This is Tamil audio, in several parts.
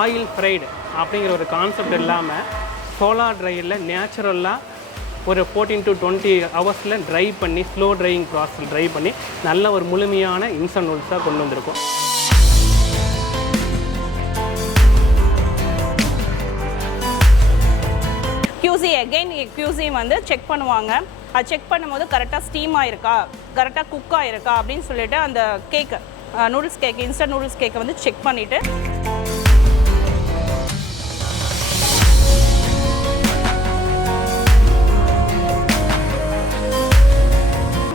ஆயில் ஃப்ரைடு அப்படிங்கிற ஒரு கான்செப்ட் இல்லாமல் சோலார் ட்ரையில் நேச்சுரலாக ஒரு 14 to 20 ஹவர்ஸில் ட்ரை பண்ணி ஸ்லோ ட்ரையிங் ப்ராசஸில் ட்ரை பண்ணி நல்ல ஒரு முழுமையான இன்ஸ்டன்ட் நூல்ஸாக கொண்டு வந்திருக்கும். QC QC வந்து செக் பண்ணுவாங்க. அது செக் பண்ணும்போது கரெக்டாக ஸ்டீம் ஆயிருக்கா, கரெக்டாக குக் ஆயிருக்கா அப்படின்னு சொல்லிட்டு அந்த கேக்கு நூடுல்ஸ் கேக், இன்ஸ்டன்ட் நூடுல்ஸ் கேக்கை வந்து செக் பண்ணிவிட்டு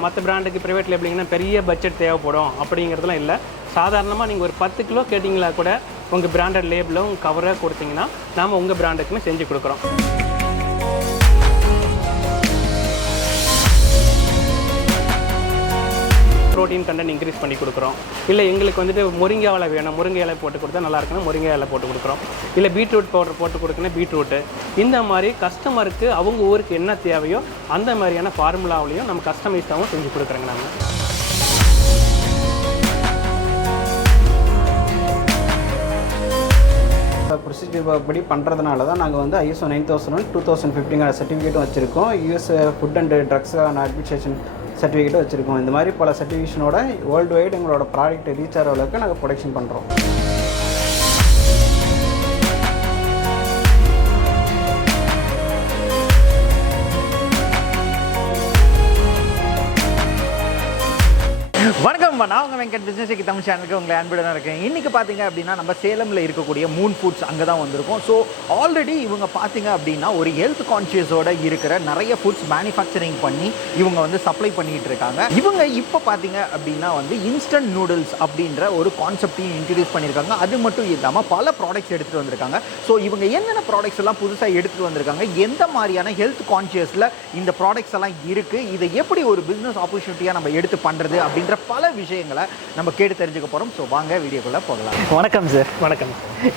மற்ற பிராண்டுக்கு ப்ரைவேட் லேபிளிங்னா பெரிய பட்ஜெட் தேவைப்படும் அப்படிங்கிறதுலாம் இல்லை. சாதாரணமாக நீங்கள் ஒரு 10 கிலோ கேட்டிங்களா கூட உங்கள் பிராண்டட் லேபிளும் கவராக கொடுத்தீங்கன்னா நாம் உங்கள் பிராண்டுக்குமே செஞ்சு கொடுக்குறோம். ப்ரோட்டீன் கண்டென்ட் இன்க்ரீஸ் பண்ணி கொடுக்குறோம். இல்லை எங்களுக்கு வந்துட்டு முருங்கை இலை வேணும், முருங்கை இலை போட்டு கொடுத்தா நல்லா இருக்குன்னா முருங்கை இலை போட்டு கொடுக்குறோம். இல்லை பீட்ரூட் பவுடர் போட்டு கொடுக்கணும், பீட்ரூட்டு. இந்த மாதிரி கஸ்டமருக்கு அவங்க ஊருக்கு என்ன தேவையோ அந்த மாதிரியான ஃபார்முலாவிலையும் நம்ம கஸ்டமைஸாகவும் செஞ்சு கொடுக்குறோங்க. நாங்கள் ப்ரொசீஜர் படி பண்ணுறதுனால தான் நாங்கள் வந்து ISO 9001 2015 சர்டிஃபிகேட்டும் வச்சுருக்கோம். US food and drugs and administration சர்டிஃபிகேட்டும் வச்சுருக்கோம். இந்த மாதிரி பல சர்டிஃபிகேஷனோட வேர்ல்டு வைடு எங்களோட ப்ராடக்ட் ரீச் ஆகிற அளவுக்கு நாங்கள் ப்ரொடக்ஷன் பண்ணுறோம். வணக்கம், நான் உங்கள் வெங்கட் பிஸ்னஸ் தமிழ் சேனலுக்கு உங்களை அன்புடன் இருக்கேன். இன்றைக்கி பார்த்தீங்க அப்படின்னா நம்ம சேலமில் இருக்கக்கூடிய மூன் ஃபுட்ஸ் அங்கே தான் வந்திருக்கோம். ஸோ ஆல்ரெடி இவங்க பார்த்தீங்க அப்படின்னா ஒரு ஹெல்த் கான்ஷியஸோடு இருக்கிற நிறைய ஃபுட்ஸ் மேனுஃபேக்சரிங் பண்ணி இவங்க வந்து சப்ளை பண்ணிகிட்டு இருக்காங்க. இவங்க இப்போ பார்த்தீங்க அப்படின்னா வந்து இன்ஸ்டன்ட் நூடுல்ஸ் அப்படின்ற ஒரு கான்செப்டையும் இன்ட்ரடியூஸ் பண்ணியிருக்காங்க. அது மட்டும் இல்லாமல் பல ப்ராடக்ட்ஸ் எடுத்துகிட்டு வந்திருக்காங்க. ஸோ இவங்க என்னென்ன ப்ராடக்ட்ஸ் எல்லாம் புதுசாக எடுத்துகிட்டு வந்திருக்காங்க, எந்த மாதிரியான ஹெல்த் கான்ஷியஸில் இந்த ப்ராடக்ட்ஸ் எல்லாம் இருக்குது, இதை எப்படி ஒரு பிஸ்னஸ் ஆப்பர்ச்சுனிட்டியாக நம்ம எடுத்து பண்ணுறது அப்படின்ற பல விஷயங்களை நம்ம கேட்டு தெரிஞ்சுக்க போகிறோம். ஸோ வாங்க வீடியோக்குள்ளே போகலாம். வணக்கம் சார். வணக்கம்.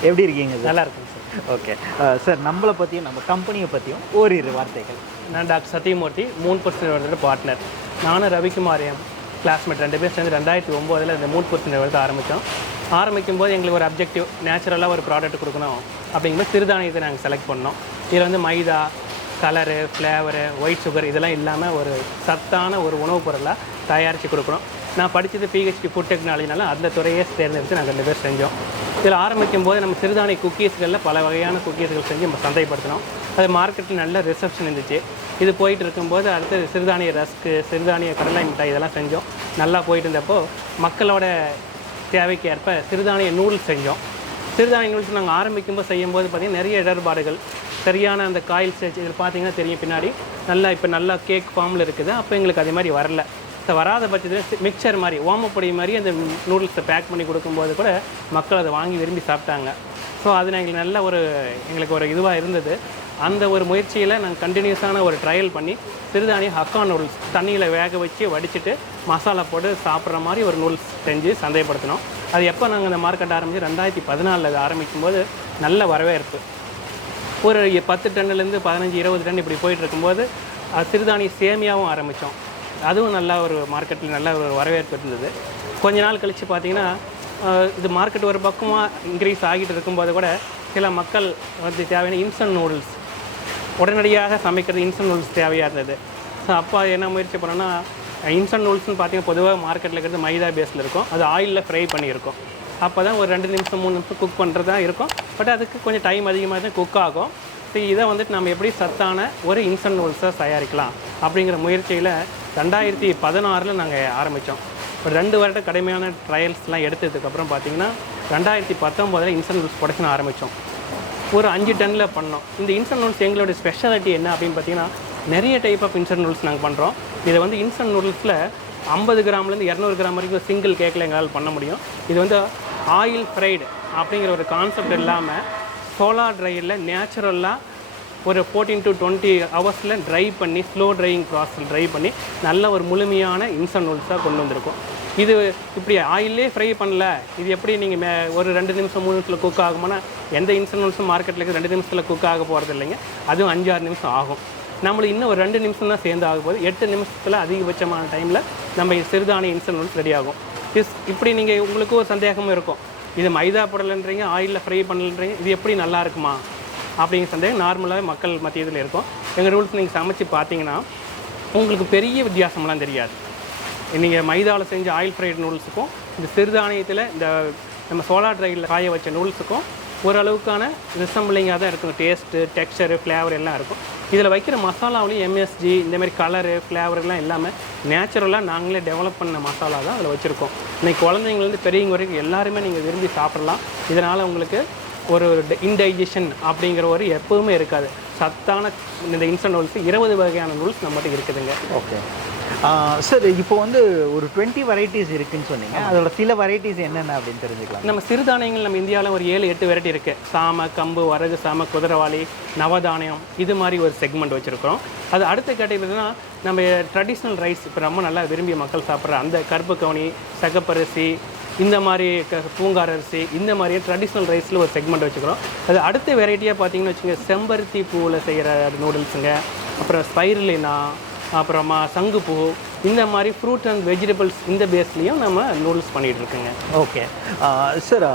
எப்படி இருக்கீங்க? நல்லா இருக்கும் சார். ஓகே சார், நம்மளை பற்றியும் நம்ம கம்பெனியை பற்றியும் ஓரிரு வார்த்தைகள். நான் டாக்டர் சத்தியமூர்த்தி, 3% பார்ட்னர். நானும் ரவிக்குமார் என் கிளாஸ்மேட் 2 பேர் சேர்ந்து 2009 இந்த 3% ஆரம்பிக்கும் போது எங்களுக்கு ஒரு அப்ஜெக்டிவ், நேச்சுரலாக ஒரு ப்ராடக்ட் கொடுக்கணும் அப்படிங்கும்போது சிறுதானியத்தை நாங்கள் செலக்ட் பண்ணோம். இதில் வந்து மைதா, கலரு, ஃப்ளேவரு, ஒயிட் சுகர் இதெல்லாம் இல்லாமல் ஒரு சத்தான ஒரு உணவுப் பொருளாக தயாரித்து கொடுக்கணும். நான் படித்தது PhD ஃபுட் டெக்னாலஜினால அந்த துறையே தேர்ந்தெடுத்து நாங்கள் 2 பேர் செஞ்சோம். இதில் ஆரம்பிக்கும் போது நம்ம சிறுதானிய குக்கீஸ்களில் பல வகையான குக்கீஸ்கள் செஞ்சு நம்ம சந்தைப்படுத்தினோம். அது மார்க்கெட்டில் நல்ல ரிசப்ஷன் இருந்துச்சு. இது போயிட்டு இருக்கும்போது அடுத்து சிறுதானிய ரஸ்க்கு, சிறுதானிய கடலை மிட்டாய் இதெல்லாம் செஞ்சோம். நல்லா போயிட்டு இருந்தப்போ மக்களோட தேவைக்கு ஏற்ப சிறுதானிய நூடுல்ஸ் செஞ்சோம். சிறுதானிய நூடுல்ஸ் நாங்கள் ஆரம்பிக்கும்போது செய்யும்போது பார்த்திங்கன்னா நிறைய இடர்பாடுகள், சரியான அந்த காயில் ஸ்டேஜ் இதில் பார்த்திங்கன்னா தெரியும் பின்னாடி நல்லா கேக் ஃபார்மில் இருக்குது. அப்போ எங்களுக்கு அதே மாதிரி வரல. ஸோ வராத பட்சத்தில் மிக்சர் மாதிரி ஓமப்பொடி மாதிரி அந்த நூடுல்ஸை பேக் பண்ணி கொடுக்கும்போது கூட மக்கள் அதை வாங்கி விரும்பி சாப்பிட்டாங்க. ஸோ அது எங்களுக்கு ஒரு இதுவாக இருந்தது. அந்த ஒரு முயற்சியில் நாங்கள் கண்டினியூஸான ஒரு ட்ரையல் பண்ணி சிறுதானிய ஹக்கானூடுல்ஸ் தண்ணியில் வேக வச்சு வடிச்சிட்டு மசாலா போட்டு சாப்பிட்ற மாதிரி ஒரு நூடுல்ஸ் செஞ்சு சந்தைப்படுத்தினோம். அது எப்போ நாங்கள் அந்த மார்க்கெட் ஆரம்பித்து 2014 அது ஆரம்பிக்கும்போது நல்ல வரவேற்பு. ஒரு 10 டன்னுலேருந்து 15-20 டன் இப்படி போயிட்டு இருக்கும்போது சிறுதானிய சேமியாவும் ஆரம்பித்தோம். அதுவும் நல்லா ஒரு மார்க்கெட்டில் நல்ல ஒரு வரவேற்பு இருந்தது. கொஞ்ச நாள் கழித்து பார்த்திங்கன்னா இது மார்க்கெட் ஒரு பக்கமாக இன்க்ரீஸ் ஆகிட்டு இருக்கும்போது கூட சில மக்கள் வந்து தேவையான இன்ஸ்டன்ட் நூடுல்ஸ் உடனடியாக சமைக்கிறது இன்ஸ்டன்ட் நூடுல்ஸ் தேவையாக இருந்தது. ஸோ அப்போ என்ன முயற்சி பண்ணோன்னா, இன்ஸ்டன்ட் நூடுல்ஸ்னு பார்த்திங்கன்னா பொதுவாக மார்க்கெட்டில் இருக்கிறது மைதா பேஸில் இருக்கும். அது ஆயிலில் ஃப்ரை பண்ணியிருக்கும். அப்போ தான் ஒரு 2 நிமிஷம் 3 நிமிஷம் குக் பண்ணுறது தான் இருக்கும். பட் அதுக்கு கொஞ்சம் டைம் அதிகமாக தான் குக் ஆகும். ஸோ இதை வந்துட்டு நம்ம எப்படி சத்தான ஒரு இன்ஸ்டன்ட் நூடுல்ஸாக தயாரிக்கலாம் அப்படிங்கிற முயற்சியில் 2016 நாங்கள் ஆரம்பித்தோம். ஒரு 2 வருட கடுமையான ட்ரையல்ஸ்லாம் எடுத்ததுக்கப்புறம் பார்த்திங்கன்னா 2019 இன்ஸ்டன்ட் நூடுல்ஸ் ப்ரொடக்ஷன் ஆரம்பித்தோம். ஒரு 5 டன்னில் பண்ணோம். இந்த இன்ஸ்டன்ட் நூடுல்ஸ் எங்களோட ஸ்பெஷாலிட்டி என்ன அப்படின்னு பார்த்திங்கன்னா, நிறைய டைப் ஆஃப் இன்ஸ்டன்ட் நூடுல்ஸ் நாங்கள் பண்ணுறோம். இதை வந்து இன்ஸ்டன்ட் நூடுல்ஸில் 50 கிராம்லேருந்து 200 கிராம் வரைக்கும் சிங்கிள் கேக்கில் எங்களால் பண்ண முடியும். இது வந்து ஆயில் ஃப்ரைடு அப்படிங்கிற ஒரு கான்செப்ட் இல்லாமல் சோலார் ட்ரையில் நேச்சுரலாக ஒரு 14 to 20 ஹவர்ஸில் ட்ரை பண்ணி ஸ்லோ ட்ரையிங் ப்ராசஸில் ட்ரை பண்ணி நல்ல ஒரு முழுமையான இன்ஸ்டன்ட் நூடுல்ஸாக கொண்டு வந்திருக்கும். இது இப்படி ஆயிலே ஃப்ரை பண்ணல, இது எப்படி நீங்கள் ஒரு 2 நிமிஷம் 3 நிமிஷத்தில் குக் ஆகுமானா, எந்த இன்ஸ்டன்ட் நூடுல்ஸும் மார்க்கெட்டில் 2 நிமிஷத்தில் குக் ஆக போகிறது இல்லைங்க. அதுவும் 5-6 நிமிஷம் ஆகும். நம்மளுக்கு இன்னும் ஒரு 2 நிமிஷம் தான் சேர்ந்து ஆகும் போது 8 நிமிஷத்தில் அதிகபட்சமான டைமில் நம்ம சிறுதானிய இன்ஸ்டன்ட் நூடுல்ஸ் ரெடி ஆகும். இப்படி நீங்கள் உங்களுக்கு ஒரு சந்தேகமும் இருக்கும், இது மைதா போடலைன்றீங்க, ஆயிலில் ஃப்ரை பண்ணலன்றீங்க, இது எப்படி நல்லா இருக்குமா அப்படிங்கிற சந்தேகம் நார்மலாகவே மக்கள் மத்தியத்தில் இருக்கும். எங்கள் நூடுல்ஸ் நீங்கள் சமைச்சு பார்த்தீங்கன்னா உங்களுக்கு பெரிய வித்தியாசம்லாம் தெரியாது. நீங்கள் மைதாவில் செஞ்ச ஆயில் ஃப்ரைட் நூடுல்ஸுக்கும் இந்த சிறுதானியத்தில் இந்த நம்ம சோலா ட்ரையில் காய வச்ச நூடுல்ஸுக்கும் ஓரளவுக்கான ரிசம்பிளிங்காக தான் இருக்கும். டேஸ்ட்டு, டெக்ஸ்சரு, ஃப்ளேவர் எல்லாம் இருக்கும். இதில் வைக்கிற மசாலாவிலையும் எம்எஸ்ஜி இந்தமாதிரி கலரு, ஃப்ளேவர்லாம் எல்லாமே நேச்சுரலாக நாங்களே டெவலப் பண்ண மசாலா தான் அதில் வச்சுருக்கோம். இன்றைக்கி குழந்தைங்கலேருந்து பெரியவங்க வரைக்கும் எல்லாருமே நீங்கள் விரும்பி சாப்பிட்லாம். இதனால் உங்களுக்கு ஒரு இன்டைஜஷன் அப்படிங்கிற ஒரு எப்போவுமே இருக்காது. சத்தான இந்த இன்ஸ்டன்ட் நூடுல்ஸ் 20 வகையான நூடுல்ஸ் நம்மகிட்ட இருக்குதுங்க. ஓகே சார், இப்போ வந்து ஒரு 20 வெரைட்டிஸ் இருக்குன்னு சொன்னீங்க. அதோட சில வெரைட்டிஸ் என்னென்ன அப்படின்னு தெரிஞ்சுக்கலாம். நம்ம சிறுதானியங்கள் நம்ம இந்தியாவில் ஒரு 7-8 வெரைட்டி இருக்குது. சாமை, கம்பு, வரகு சாமை, குதிரவாளி, நவதானியம், இது மாதிரி ஒரு செக்மெண்ட் வச்சுருக்கிறோம். அது அடுத்த கேட்டகரினா நம்ம ட்ரெடிஷ்னல் ரைஸ், இப்போ ரொம்ப நல்லா விரும்பி மக்கள் சாப்பிட்ற அந்த கருப்பு கவுனி, சகப்பரிசி, இந்த மாதிரி பூங்கார் அரிசி, இந்த மாதிரியே ட்ரெடிஷ்னல் ரைஸில் ஒரு செக்மெண்ட் வச்சுக்கிறோம். அது அடுத்த வெரைட்டியாக பார்த்தீங்கன்னு வச்சுங்க, செம்பருத்தி பூவில் செய்கிற நூடுல்ஸுங்க, அப்புறம் ஸ்பைருலினா, அப்புறமா சங்குப்பூ, இந்த மாதிரி ஃப்ரூட் அண்ட் வெஜிடபிள்ஸ் இந்த பேஸ்லேயும் நம்ம நூடுல்ஸ் பண்ணிகிட்டு இருக்கோங்க. ஓகே சார்,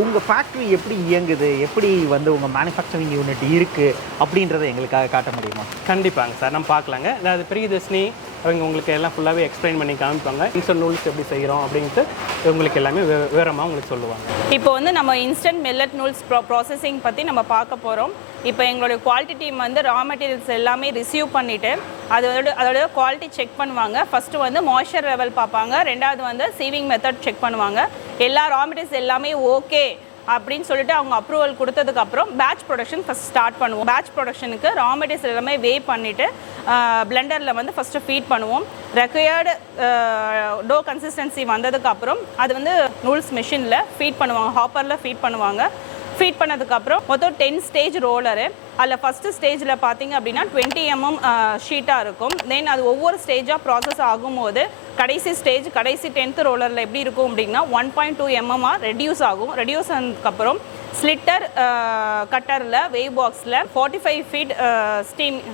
உங்கள் ஃபேக்ட்ரி எப்படி இயங்குது, எப்படி வந்து உங்கள் மேனுஃபேக்சரிங் யூனிட் இருக்குது அப்படின்றத எங்களுக்காக காட்ட முடியுமா? கண்டிப்பாங்க சார், நம்ம பார்க்கலாங்க. அதாவது பிரியதர்ஷினி அவங்க உங்களுக்கு எல்லாம் ஃபுல்லாகவே எக்ஸ்பிளைன் பண்ணி காமிப்பாங்க. இன்ஸ்டன்ட் நூடுல்ஸ் எப்படி செய்கிறோம் அப்படின்ட்டு உங்களுக்கு எல்லாமே விவரமாக உங்களுக்கு சொல்லுவாங்க. இப்போ வந்து நம்ம இன்ஸ்டன்ட் மில்லட் நூல்ஸ் ப்ராசஸிங் பற்றி நம்ம பார்க்க போகிறோம். இப்போ எங்களுடைய குவாலிட்டி டீம் வந்து ரா மெட்டீரியல்ஸ் எல்லாமே ரிசீவ் பண்ணிவிட்டு அதோட குவாலிட்டி செக் பண்ணுவாங்க. ஃபஸ்ட்டு வந்து மாய்ஸ்சர் லெவல் பார்ப்பாங்க, ரெண்டாவது வந்து சீவிங் மெத்தட் செக் பண்ணுவாங்க. எல்லா ரா மெட்டீரியல்ஸ் எல்லாமே ஓகே அப்படின்னு சொல்லிட்டு அவங்க அப்ரூவல் கொடுத்ததுக்கப்புறம் பேட்ச் ப்ரொடக்ஷன் ஃபஸ்ட் ஸ்டார்ட் பண்ணுவோம். பேட்ச் ப்ரொடக்ஷனுக்கு ரா மெட்டீரியல்ஸ் எல்லாமே வே பண்ணிவிட்டு பிளெண்டரில் வந்து ஃபஸ்ட்டு ஃபீட் பண்ணுவோம். ரெக்வயர்டு டோ கன்சிஸ்டன்சி வந்ததுக்கப்புறம் அது வந்து நூல்ஸ் மிஷினில் ஃபீட் பண்ணுவாங்க, ஹாப்பரில் ஃபீட் பண்ணுவாங்க. ஃபீட் பண்ணதுக்கப்புறம் மொத்தம் 10 ஸ்டேஜ் ரோலரு. அதில் ஃபஸ்ட்டு ஸ்டேஜில் பார்த்தீங்க அப்படின்னா 20 mm ஷீட்டாக இருக்கும். தென் அது ஒவ்வொரு ஸ்டேஜாக ப்ராசஸ் ஆகும்போது கடைசி 10th ரோலரில் எப்படி இருக்கும் அப்படின்னா 1.2 mm ரெடியூஸ் ஆகும். ரெடியூஸ் ஆனதுக்கப்புறம் ஸ்லிட்டர் கட்டரில் வேவ் பாக்ஸில் 45 feet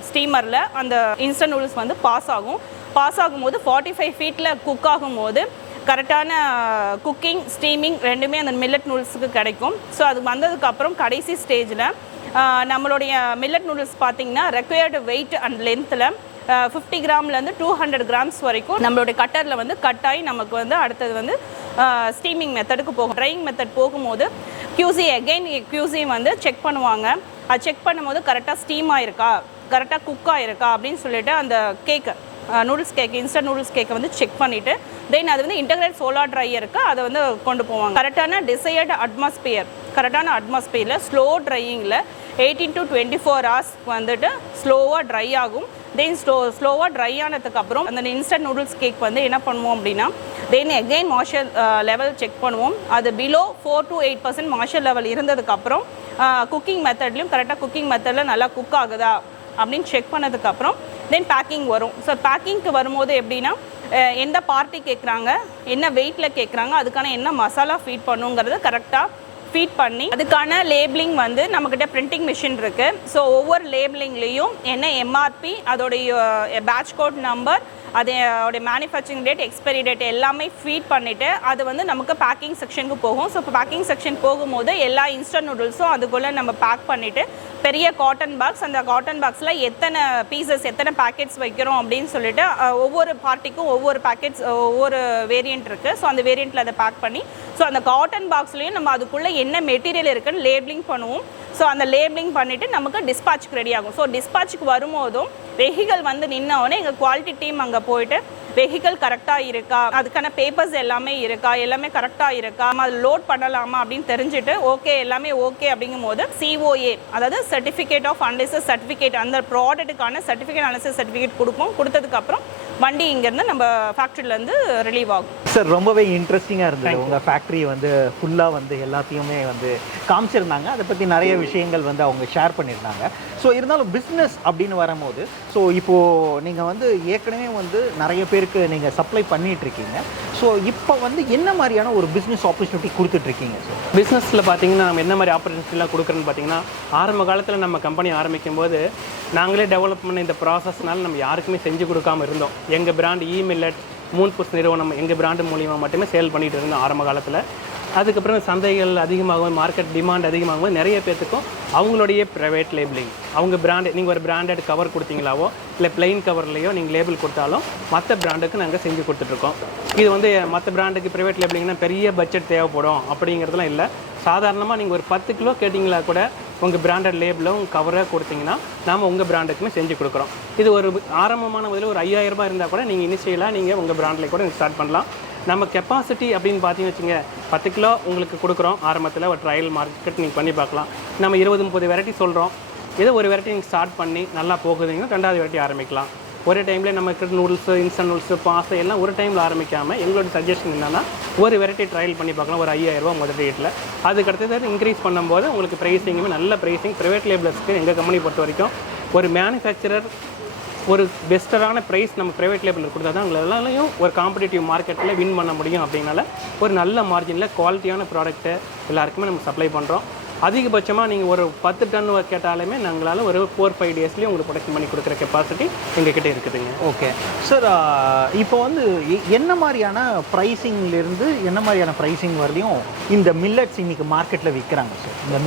ஸ்டீமரில் அந்த இன்ஸ்டன்ட் நூடுல்ஸ் வந்து பாஸ் ஆகும்போது 45 feetல குக் ஆகும்போது கரெக்டான குக்கிங், ஸ்டீமிங் ரெண்டுமே அந்த மில்லட் நூடுல்ஸுக்கு கிடைக்கும். ஸோ அது வந்ததுக்கப்புறம் கடைசி ஸ்டேஜில் நம்மளுடைய மில்லட் நூடுல்ஸ் பார்த்திங்கன்னா ரெக்வயர்டு வெயிட் அண்ட் லென்த்தில் 50 கிராம்லேருந்து 200 grams வரைக்கும் நம்மளுடைய கட்டரில் வந்து கட் ஆகி நமக்கு வந்து அடுத்தது வந்து ஸ்டீமிங் மெத்தடுக்கு போகும். ட்ரையிங் மெத்தட் போகும்போது QC வந்து செக் பண்ணுவாங்க. அது செக் பண்ணும்போது கரெக்டாக ஸ்டீம் ஆகிருக்கா, கரெக்டாக குக் ஆகிருக்கா அப்படின்னு சொல்லிட்டு அந்த இன்ஸ்டன்ட் நூடுல்ஸ் கேக்கை வந்து செக் பண்ணிவிட்டு தென் அது வந்து இன்டகிரேட் சோலார் ட்ரையருக்கு அதை வந்து கொண்டு போவாங்க. கரெக்டான அட்மாஸ்பியரில் ஸ்லோ ட்ரையிங்கில் 18 to 24 hours வந்துட்டு ஸ்லோவாக ட்ரை ஆகும். தென் ஸ்லோவாக ட்ரை ஆனதுக்கப்புறம் அந்த இன்ஸ்டன்ட் நூடுல்ஸ் கேக் வந்து என்ன பண்ணுவோம் அப்படின்னா then again moisture level check பண்ணுவோம். அது பிலோ 4 to 8% மாய்ஸ்சர் லெவல் இருந்ததுக்கப்புறம் குக்கிங் மெத்தட்லையும் கரெக்டாக குக்கிங் மெத்தடில் நல்லா குக் ஆகுதா அப்படின்னு செக் பண்ணதுக்கப்புறம் தென் பேக்கிங் வரும். ஸோ பேக்கிங்க்கு வரும்போது எப்படின்னா எந்த பார்ட்டி கேட்குறாங்க, என்ன வெயிட்டில் கேட்குறாங்க, அதுக்கான என்ன மசாலா ஃபீட் பண்ணுங்கிறது கரெக்டாக ஃபீட் பண்ணி அதுக்கான லேபிளிங் வந்து நம்மக்கிட்ட பிரிண்டிங் மிஷின் இருக்குது. ஸோ ஒவ்வொரு லேபிளிங்லேயும் என்ன எம்ஆர்பி, அதோடைய பேட்ச் கோட் நம்பர், அதோடைய மேனுஃபேக்சரிங் டேட், எக்ஸ்பைரி டேட் எல்லாமே ஃபீட் பண்ணிவிட்டு அது வந்து நமக்கு பேக்கிங் செக்ஷனுக்கு போகும். ஸோ இப்போ பேக்கிங் செக்ஷன் போகும்போது எல்லா இன்ஸ்டன்ட் நூடுல்ஸும் அதுக்குள்ளே நம்ம பேக் பண்ணிவிட்டு பெரிய காட்டன் பாக்ஸ், அந்த காட்டன் பாக்ஸில் எத்தனை பீசஸ், எத்தனை பேக்கெட்ஸ் வைக்கிறோம் அப்படின்னு சொல்லிட்டு ஒவ்வொரு பார்ட்டிக்கும் ஒவ்வொரு பேக்கெட்ஸ், ஒவ்வொரு வேரியண்ட் இருக்குது. ஸோ அந்த வேரியண்ட்டில் அதை பேக் பண்ணி ஸோ அந்த காட்டன் பாக்ஸ்லேயும் நம்ம அதுக்குள்ளே என்ன மெட்டீரியல் இருக்குன்னு லேபிளிங் பண்ணுவோம். ஸோ அந்த லேபிளிங் பண்ணிவிட்டு நமக்கு டிஸ்பாச்சுக்கு ரெடி ஆகும். ஸோ டிஸ்பாச்சுக்கு வரும்போதும் வெஹிக்கல் வந்து நின்னோடனே எங்கள் குவாலிட்டி டீம் அங்கே போயிட்டு வெஹிக்கல் கரெக்டாக இருக்கா, அதுக்கான பேப்பர்ஸ் எல்லாமே இருக்கா, எல்லாமே கரெக்டாக இருக்கா, அது லோட் பண்ணலாமா அப்படின்னு தெரிஞ்சுட்டு ஓகே எல்லாமே ஓகே அப்படிங்கும்போது COA, அதாவது சர்டிஃபிகேட் ஆஃப் அனலைசிஸ் சர்டிஃபிகேட், அந்த ப்ராடக்ட்டுக்கான சர்டிஃபிகேட் அனலைசிஸ் சர்டிஃபிகேட் கொடுப்போம். கொடுத்ததுக்கப்புறம் வண்டி இங்கேருந்து நம்ம ஃபேக்ட்ரியிலேருந்து ரிலீவ் ஆகும். சார், ரொம்பவே இன்ட்ரெஸ்டிங்காக இருந்தது. உங்கள் ஃபேக்ட்ரியை வந்து ஃபுல்லாக வந்து எல்லாத்தையுமே வந்து காமிச்சிருந்தாங்க. அதை பற்றி நிறைய விஷயங்கள் வந்து அவங்க ஷேர் பண்ணியிருந்தாங்க. ஸோ இருந்தாலும் பிஸ்னஸ் அப்படின்னு வரும்போது ஸோ இப்போது நீங்கள் வந்து ஏற்கனவே வந்து நிறைய பேருக்கு நீங்கள் சப்ளை பண்ணிகிட்ருக்கீங்க. ஸோ இப்போ வந்து என்ன மாதிரியான ஒரு பிஸ்னஸ் ஆப்பர்ச்சுனிட்டி கொடுத்துட்ருக்கீங்க சார்? பிஸ்னஸில் பார்த்தீங்கன்னா நம்ம என்ன மாதிரி ஆப்பர்ச்சுனிட்டிலாம் கொடுக்குறோன்னு பார்த்தீங்கன்னா, ஆரம்ப காலத்தில் நம்ம கம்பெனி ஆரம்பிக்கும் போது நாங்களே டெவலப் பண்ண இந்த ப்ராசஸ்னால நம்ம யாருக்குமே செஞ்சு கொடுக்காமல் இருந்தோம். எங்கள் பிராண்ட் மில்லட் மூன் ஃபுட்ஸ் நிறுவனம் எங்கள் பிராண்டு மூலியமாக மட்டுமே சேல் பண்ணிகிட்டு இருந்தோம் ஆரம்ப காலத்தில். அதுக்கப்புறம் சந்தைகள் அதிகமாகும், மார்க்கெட் டிமாண்ட் அதிகமாகும், நிறைய பேர்த்துக்கும் அவங்களுடைய ப்ரைவேட் லேபிளிங், அவங்க பிராண்டு, நீங்கள் ஒரு பிராண்டட் கவர் கொடுத்தீங்களாவோ இல்லை பிளெயின் கவர்லேயோ நீங்கள் லேபிள் கொடுத்தாலும் மற்ற பிராண்டுக்கு நாங்கள் செஞ்சு கொடுத்துட்ருக்கோம். இது வந்து மற்ற பிராண்டுக்கு ப்ரைவேட் லேபிளிங்னா பெரிய பட்ஜெட் தேவைப்படும் அப்படிங்கிறதுலாம் இல்லை. சாதாரணமாக நீங்கள் ஒரு 10 கிலோ கேட்டிங்களா கூட உங்கள் பிராண்டட் லேபிளும் கவரை கொடுத்தீங்கன்னா நாம் உங்கள் பிராண்டுக்குமே செஞ்சு கொடுக்குறோம். இது ஒரு ஆரம்பமான முதல்ல ஒரு 5000 ரூபாய் இருந்தால் கூட நீங்கள் இனிஷியலாக நீங்கள் உங்கள் பிராண்டில் கூட ஸ்டார்ட் பண்ணலாம். நம்ம கெப்பாசிட்டி அப்படின்னு பார்த்தீங்கன்னு வச்சுங்க, 10 கிலோ உங்களுக்கு கொடுக்குறோம். ஆரம்பத்தில் ஒரு ட்ரையல் மார்க்கெட் நீங்கள் பண்ணி பார்க்கலாம். நம்ம 20-30 வெரைட்டி சொல்கிறோம். ஏதோ ஒரு வெரைட்டி நீங்கள் ஸ்டார்ட் பண்ணி நல்லா போகுதுங்கன்னா 2வது வெரைட்டி ஆரம்பிக்கலாம். ஒரே டைமில் நமக்கு நூடுல்ஸு, இன்ஸ்டன்ட் நூடுல்ஸ், பாஸ்தா எல்லாம் ஒரு டைமில் ஆரம்பிக்காமல் எங்களோட சஜஷன் என்னென்னா ஒரு வெரைட்டி ட்ரையல் பண்ணி பார்க்கலாம். ஒரு 5000 ரூபா முதல் ரேட்டில். அதுக்கடுத்தது இன்க்ரீஸ் பண்ணும்போது உங்களுக்கு ப்ரைஸிங்குமே நல்ல ப்ரைஸிங். ப்ரைவேட் லேபிளர்ஸ்க்கு எங்கள் கம்பெனி பொறுத்த வரைக்கும் ஒரு மேனுஃபேக்சரர் ஒரு பெஸ்டரான ப்ரைஸ் நம்ம ப்ரைவேட் லேபிளில் கொடுத்தா தான் உங்களாலையும் ஒரு காம்படிட்டிவ் மார்க்கெட்டில் வின் பண்ண முடியும். அப்படின்னால ஒரு நல்ல மார்ஜினில் குவாலிட்டியான ப்ராடக்ட்டு எல்லாருக்குமே நம்ம சப்ளை பண்ணுறோம். அதிகபட்சமாக நீங்கள் ஒரு 10 டன் கேட்டாலுமே நாங்களால் ஒரு 4-5 டேஸ்லேயும் உங்களுக்கு ப்ரொடக்ஷன் பண்ணி கொடுக்குற கெப்பாசிட்டி எங்ககிட்ட இருக்குதுங்க. ஓகே சார், இப்போ வந்து என்ன மாதிரியான ப்ரைஸிங்லேருந்து என்ன மாதிரியான ப்ரைஸிங் வரலையும் இந்த மில்லட்ஸ் இன்றைக்கி மார்க்கெட்டில் விற்கிறாங்க சார்? இந்த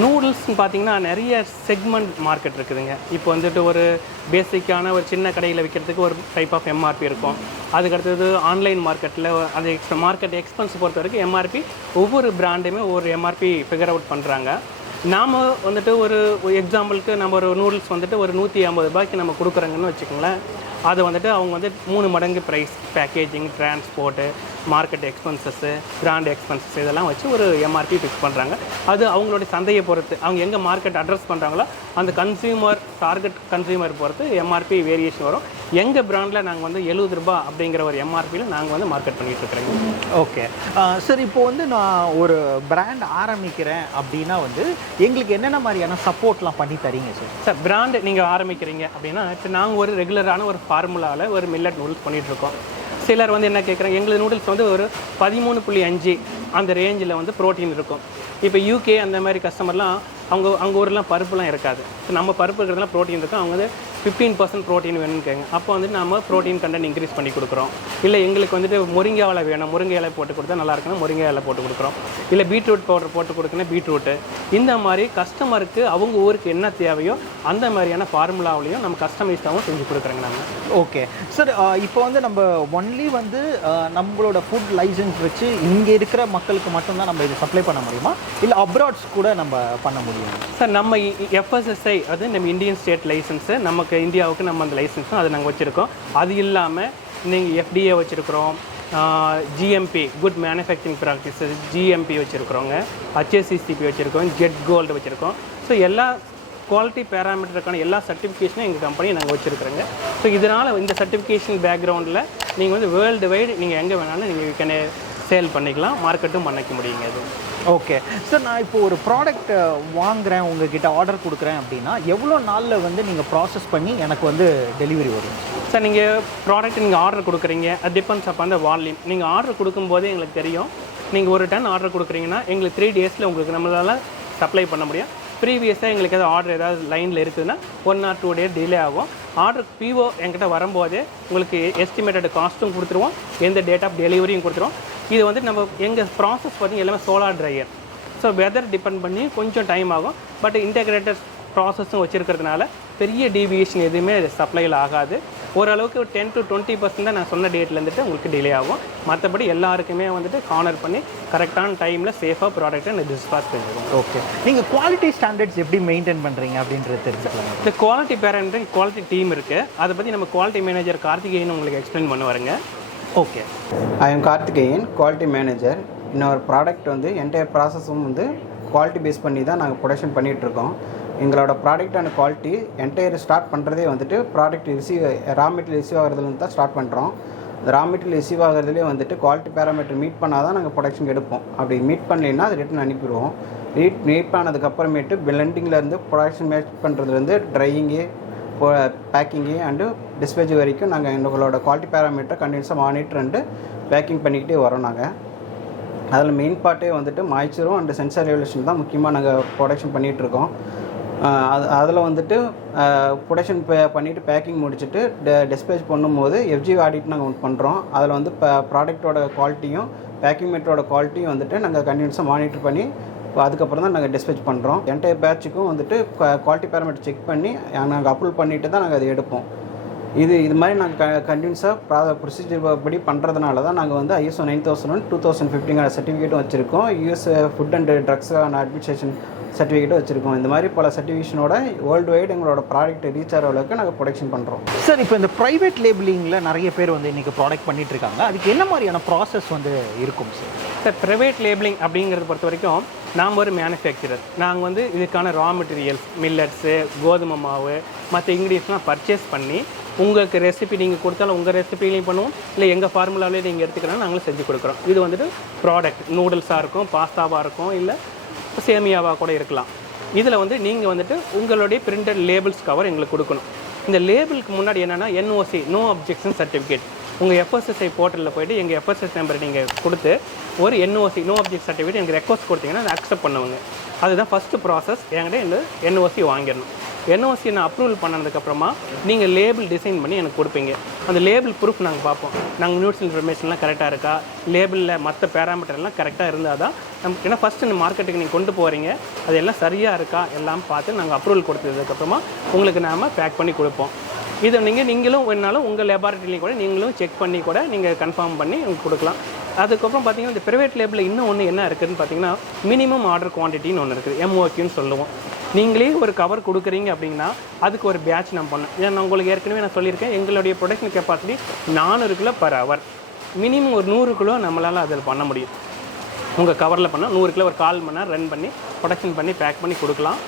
நூடுல்ஸ்னு பார்த்தீங்கன்னா நிறைய செக்மெண்ட் மார்க்கெட் இருக்குதுங்க. இப்போ வந்துட்டு ஒரு பேசிக்கான ஒரு சின்ன கடையில் விற்கிறதுக்கு ஒரு டைப் ஆஃப் எம்ஆர்பி இருக்கும். அதுக்கடுத்தது ஆன்லைன் மார்க்கெட்டில் அது மார்க்கெட் எக்ஸ்பென்ஸ் பொறுத்த வரைக்கும் எம்ஆர்பி ஒவ்வொரு பிராண்டுமே ஒவ்வொரு எம்ஆர்பி ஃபிகர் அவுட் பண்ணுறாங்க. நாம் வந்துட்டு ஒரு எக்ஸாம்பிளுக்கு நம்ம ஒரு நூடுல்ஸ் வந்துட்டு ஒரு 150 ரூபாய்க்கு நம்ம கொடுக்குறோங்கன்னு வச்சுக்கோங்களேன். அதை வந்துட்டு அவங்க வந்து 3 மடங்கு price, packaging, transport, market expenses, brand expenses இதெல்லாம் வச்சு ஒரு எம்ஆர்பி ஃபிக்ஸ் பண்ணுறாங்க. அது அவங்களுடைய சந்தையை பொறுத்து, அவங்க எங்கே மார்க்கெட் அட்ரஸ் பண்ணுறாங்களோ அந்த கன்சியூமர் டார்கெட் கன்சியூமர் பொறுத்து எம்ஆர்பி வேரியேஷன் வரும். எங்கள் பிராண்டில் நாங்கள் வந்து 70 ரூபா அப்படிங்கிற ஒரு எம்ஆர்பியில் நாங்கள் வந்து மார்க்கெட் பண்ணிகிட்ருக்குறோங்க. ஓகே சார், இப்போ வந்து நான் ஒரு பிராண்ட் ஆரம்பிக்கிறேன் அப்படின்னா வந்து எங்களுக்கு என்னென்ன மாதிரியான சப்போர்ட்லாம் பண்ணி தரீங்க சார்? சார், பிராண்டு நீங்கள் ஆரம்பிக்கிறீங்க அப்படின்னா இப்போ நாங்கள் ஒரு ரெகுலரான ஒரு ஃபார்முலாவில் ஒரு மில்லட் நூடுல்ஸ் பண்ணிகிட்ருக்கோம். சிலர் வந்து என்ன கேட்குறாங்க, எங்களுக்கு நூடுல்ஸ் வந்து ஒரு 13.5 அந்த ரேஞ்சில் வந்து ப்ரோட்டீன் இருக்கும். இப்போ யூகே அந்த மாதிரி கஸ்டமர்லாம் அவங்க ஊர்லாம் பருப்புலாம் இருக்காது. ஸோ நம்ம பருப்பு இருக்கிறதுலாம் ப்ரோட்டீன் இருக்கும். அவங்க வந்து 15% ப்ரோட்டீன் வேணும்னு கேட்குங்க. அப்போ வந்து நம்ம ப்ரோட்டீன் கண்டென்ட் இன்க்ரீஸ் பண்ணி கொடுக்குறோம். இல்லை எங்களுக்கு வந்துட்டு முருங்கை இலை வேணும், முருங்கை இலை போட்டு கொடுத்தா நல்லா இருக்குன்னா முருங்கை இலை போட்டு கொடுக்குறோம். இல்லை பீட்ரூட் பவுடர் போட்டு கொடுக்குன்னா பீட்ரூட்டு. இந்த மாதிரி கஸ்டமருக்கு அவங்க ஊருக்கு என்ன தேவையோ அந்த மாதிரியான ஃபார்முலாவிலையும் நம்ம கஸ்டமைஸ்டாகவும் செஞ்சு கொடுக்குறோங்க நம்ம. ஓகே சார், இப்போ வந்து நம்ம ஒன்லி வந்து நம்மளோட ஃபுட் லைசன்ஸ் வச்சு இங்கே இருக்கிற மக்களுக்கு மட்டும்தான் நம்ம இது சப்ளை பண்ண முடியுமா, இல்லை அப்ராட்ஸ் கூட நம்ம பண்ண முடியும்? சார், நம்ம எஃப்எஸ்எஸ்ஐ அது நம்ம இந்தியன் ஸ்டேட் லைசன்ஸு, நமக்கு இந்தியாவுக்கு நம்ம அந்த லைசன்ஸும் அதை நாங்கள் வச்சுருக்கோம். அது இல்லாமல் நீங்கள் எஃப்டிஏ வச்சுருக்குறோம், GMP good manufacturing practices GMP வச்சுருக்குறோங்க, HACCP வச்சுருக்கோம், ஜெட் கோல்டு வச்சுருக்கோம். ஸோ எல்லா குவாலிட்டி பேராமீட்டருக்கான எல்லா சர்டிஃபிகேஷனும் எங்கள் கம்பெனி நாங்கள் வச்சுருக்குறோங்க. ஸோ இதனால் இந்த சர்டிஃபிகேஷன் பேக்ரவுண்டில் நீங்கள் வந்து வேர்ல்டு வைடு நீங்கள் எங்கே வேணாலும் நீங்கள் சேல் பண்ணிக்கலாம், மார்க்கெட்டும் பண்ணிக்க முடியுங்க. அது ஓகே சார், நான் இப்போ ஒரு ப்ராடக்ட் வாங்குகிறேன், உங்ககிட்ட ஆர்டர் கொடுக்குறேன் அப்படின்னா எவ்வளோ நாளில் வந்து நீங்கள் ப்ராசஸ் பண்ணி எனக்கு வந்து டெலிவரி வரும்? சார், நீங்கள் ப்ராடக்ட் நீங்கள் ஆர்டர் கொடுக்குறீங்க, அது டிபெண்ட்ஸ் அப்போ அந்த வால்யூம். நீங்கள் ஆர்டர் கொடுக்கும்போதே எங்களுக்கு தெரியும். நீங்கள் ஒரு டன் ஆர்டர் கொடுக்குறீங்கன்னா எங்களுக்கு 3 டேஸில் உங்களுக்கு நம்மளால் சப்ளை பண்ண முடியும். ப்ரீவியஸாக எங்களுக்கு ஏதாவது ஆர்டர் ஏதாவது லைனில் இருக்குதுன்னா 1 or 2 days டிலே ஆகும். ஆர்டர் பிஓ என்கிட்ட வரும்போதே உங்களுக்கு எஸ்டிமேட்டட் காஸ்ட்டும் கொடுத்துருவோம், எந்த டேட் ஆஃப் டெலிவரியும் கொடுத்துருவோம். இது வந்து நம்ம எங்கள் ப்ராசஸ் பார்த்திங்க எல்லாமே solar dryer. So weather depend பண்ணி கொஞ்சம் டைம் ஆகும். பட் இன்டெகிரேட்டட் ப்ராசஸும் வச்சுருக்கிறதுனால பெரிய டீவியேஷன் எதுவுமே சப்ளையில் ஆகாது. ஓரளவுக்கு 10 to 20% தான் நான் சொன்ன டேட்லேருந்துட்டு உங்களுக்கு டிலே ஆகும். மற்றபடி எல்லாருக்குமே வந்துட்டு கார்னர் பண்ணி கரெக்டான டைமில் சேஃபாக ப்ராடக்ட்டை டிஸ்பாச் பண்ணிடுவோம். ஓகே, நீங்கள் குவாலிட்டி ஸ்டாண்டர்ட்ஸ் எப்படி மெயின்டைன் பண்ணுறீங்க அப்படின்றது தெரிஞ்சுக்கலாம். இந்த குவாலிட்டி பேரண்ட் குவாலிட்டி டீம் இருக்குது, அதை பற்றி நம்ம குவாலிட்டி மேனேஜர் கார்த்திகேயன் உங்களுக்கு எக்ஸ்பிளைன் பண்ணுவாருங்க. Okay, I am Karthikeyan, quality manager. இன்னொரு ப்ராடக்ட் வந்து என்டையர் ப்ராசஸும் வந்து குவாலிட்டி பேஸ் பண்ணி தான் நாங்கள் ப்ரொடக்ஷன் பண்ணிகிட்ருக்கோம். எங்களோட ப்ராடக்டான குவாலிட்டி என்டையர் ஸ்டார்ட் பண்ணுறதே வந்துட்டு ப்ராடக்ட் ரா மெட்டீரியல் ரிசீவ் ஆகிறதுலேருந்து தான் ஸ்டார்ட் பண்ணுறோம். இந்த ரா மெட்டீரியல் ரிசீவ் ஆகிறதுலேயே வந்துட்டு குவாலிட்டி பேராமீட்டர் மீட் பண்ணால் தான் நாங்கள் ப்ரொடக்ஷன் எடுப்போம். அப்படி மீட் பண்ணலைன்னா அது ரிட்டன் அனுப்பிடுவோம். மீட் பண்ணதுக்கப்புறமேட்டு பிளெண்டிங்லேருந்து ப்ரொடக்ஷன் மேக் பண்ணுறதுலேருந்து ட்ரையிங்கு, பேக்கிங்கு அண்டு டிஸ்பேச் வரைக்கும் நாங்கள் எங்களோட குவாலிட்டி பேராமீட்டர் கண்டினியூஸாக மானிட்டர் அண்டு பேக்கிங் பண்ணிக்கிட்டே வரோம். நாங்கள் அதில் மெயின் பார்ட்டே வந்துட்டு மாய்ச்சரும் அண்டு சென்சார் ரெவல்யூஷன் தான் முக்கியமாக நாங்கள் ப்ரொடக்ஷன் பண்ணிகிட்ருக்கோம். அதில் வந்துட்டு ப்ரொடக்ஷன் பண்ணிவிட்டு பேக்கிங் முடிச்சுட்டு டிஸ்பேச் பண்ணும்போது FG ஆடிட் நாங்கள் பண்ணுறோம். அதில் வந்து ப்ராடக்டோட குவாலிட்டியும் பேக்கிங் மெட்டரோட குவாலிட்டியும் வந்துட்டு நாங்கள் கண்டினியூஸாக மானிட்டர் பண்ணி அதுக்கப்புறம் தான் நாங்கள் டிஸ்பேச் பண்ணுறோம். என்டையர் பேட்சுக்கும் வந்துட்டு குவாலிட்டி பேராமீட்டர் செக் பண்ணி நாங்கள் அப்ரூவல் பண்ணிவிட்டு தான் நாங்கள் அதை எடுப்போம். இது மாதிரி நாங்கள் கண்டினியூஸாக ப்ரொசீஜர் படி பண்ணுறதுனால தான் நாங்கள் வந்து ISO 9001 2015 சர்டிஃபிகேட்டும் வச்சுருக்கோம். US food and drugs administration சர்டிஃபிகேட்டும் வச்சுருக்கோம். இந்த மாதிரி பல சர்டிஃபிகேஷனோட வேர்ல்டு வைடு எங்களோட ப்ராடக்ட் ரீச் ஆகிற அளவுக்கு நாங்கள் ப்ரொடக்ஷன் பண்ணுறோம். சார், இப்போ இந்த ப்ரைவேட் லேபிளிங்கில் நிறைய பேர் வந்து இன்றைக்கி ப்ராடக்ட் பண்ணிகிட்டு இருக்காங்க. அதுக்கு என்ன மாதிரியான ப்ராசஸ் வந்து இருக்கும் சார்? ப்ரைவேட் லேபிளிங் அப்படிங்கிறத பொறுத்த வரைக்கும் நாம் ஒரு மேனுஃபேக்சரர். நாங்கள் வந்து இதுக்கான ரா மெட்டீரியல்ஸ், மில்லட்ஸு, கோதுமை மாவு, மற்ற இன்க்ரீடியன்ஸ்லாம் பர்ச்சேஸ் பண்ணி உங்களுக்கு ரெசிபி நீங்கள் கொடுத்தாலும் உங்கள் ரெசிபிலையும் பண்ணுவோம், இல்லை எங்கள் ஃபார்முலாவிலே நீங்கள் எடுத்துக்கலாம், நாங்களும் செஞ்சு கொடுக்குறோம். இது வந்துட்டு ப்ராடக்ட் நூடுல்ஸாக இருக்கும், பாஸ்தாவாக இருக்கும், இல்லை சேமியாவாக கூட இருக்கலாம். இதில் வந்து நீங்கள் வந்துட்டு உங்களுடைய பிரிண்டட் லேபிள்ஸ் கவர் எங்களுக்கு கொடுக்கணும். இந்த லேபிளுக்கு முன்னாடி என்னென்னா NOC நோ அப்ஜெக்ஷன் சர்டிஃபிகேட் உங்கள் FSSI போர்ட்டலில் போய்ட்டு எங்கள் FSS நம்பர் நீங்கள் கொடுத்து ஒரு NOC நோ அப்ஜெக்ட் சர்டிஃபிகேட் எனக்கு ரெக்வஸ்ட் கொடுத்தீங்கன்னா அதை அக்செப்ட் பண்ணுவாங்க. அதுதான் ஃபஸ்ட்டு ப்ராசஸ். என்கிட்ட இந்த NOC வாங்கிடணும். NOC நான் அப்ரூவல் பண்ணதுக்கப்புறமா நீங்கள் லேபிள் டிசைன் பண்ணி எனக்கு கொடுப்பீங்க. அந்த லேபிள் ப்ரூஃப் நாங்கள் பார்ப்போம். நாங்கள் நியூட்ரிஷன் இன்ஃபர்மேஷன்லாம் கரெக்டாக இருக்கா, லேபிளில் மற்ற பேராமீட்டர்லாம் கரெக்டாக இருந்தால் தான் நமக்கு, ஏன்னா ஃபஸ்ட்டு இந்த மார்க்கெட்டுக்கு நீங்கள் கொண்டு போகிறீங்க, அது எல்லாம் சரியாக இருக்கா எல்லாம் பார்த்து நாங்கள் அப்ரூவல் கொடுத்ததுக்கப்புறமா உங்களுக்கு நாம் பேக் பண்ணி கொடுப்போம். இதை நீங்களும் வேணாலும் உங்கள் லெபார்ட்டரிலையும் கூட நீங்களும் செக் பண்ணி கூட நீங்கள் கன்ஃபார்ம் பண்ணி உங்களுக்கு கொடுக்கலாம். அதுக்கப்புறம் பார்த்தீங்கன்னா இந்த ப்ரைவேட் லேபிளில் இன்னும் ஒன்று என்ன இருக்குதுன்னு பார்த்தீங்கன்னா மினிமம் ஆர்டர் குவான்டிட்டின்னு ஒன்று இருக்குது, MOQன்னு சொல்லுவோம். நீங்களே ஒரு கவர் கொடுக்குறீங்க அப்படின்னா அதுக்கு ஒரு பேட்ச் நம்ம பண்ணோம். ஏன்னா நான் உங்களுக்கு ஏற்கனவே நான் சொல்லியிருக்கேன், எங்களுடைய production capacity 400 kilo per hour. Minimum ஒரு 100 கிலோ நம்மளால் அதில் பண்ண முடியும். உங்கள் கவரில் பண்ணால் 100 கிலோ ஒரு 1/4 மணி நேரம் ரன் பண்ணி ப்ரொடக்ஷன் பண்ணி பேக் பண்ணி கொடுக்கலாம்.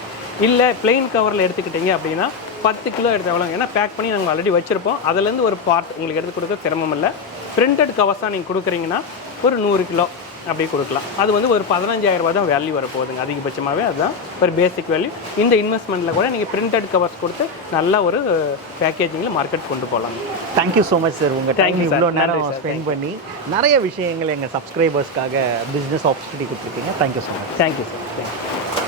இல்லை பிளெயின் கவரில் எடுத்துக்கிட்டிங்க அப்படின்னா 10 கிலோ எடுத்து எவ்வளோ, ஏன்னா பேக் பண்ணி நாங்கள் ஆல்ரெடி வச்சுருப்போம். அதுலேருந்து ஒரு பார்ட் உங்களுக்கு எடுத்து கொடுக்க சிரமம் இல்லை. பிரிண்டட் கவர்ஸாக நீங்கள் கொடுக்குறீங்கன்னா ஒரு 100 கிலோ அப்படி கொடுக்கலாம். அது வந்து ஒரு 15,000 ரூபா தான் வேல்யூ வரப்போகுதுங்க அதிகபட்சமாகவே. அதுதான் ஒரு பேசிக் வேல்யூ. இந்த இன்வெஸ்ட்மெண்ட்டில் கூட நீங்கள் பிரிண்டட் கவர்ஸ் கொடுத்து நல்ல ஒரு பேக்கேஜிங்கில் மார்க்கெட் கொண்டு போகலாம். Thank you so much sir. உங்கள் டைம் இவ்வளோ நேரம் ஸ்பெண்ட் பண்ணி நிறைய விஷயங்கள் எங்கள் சப்ஸ்கிரைபர்ஸ்க்காக பிஸ்னஸ் ஆப்பர்ச்சுனிட்டி கொடுத்துருக்கீங்க. Thank you so much. Thank you sir.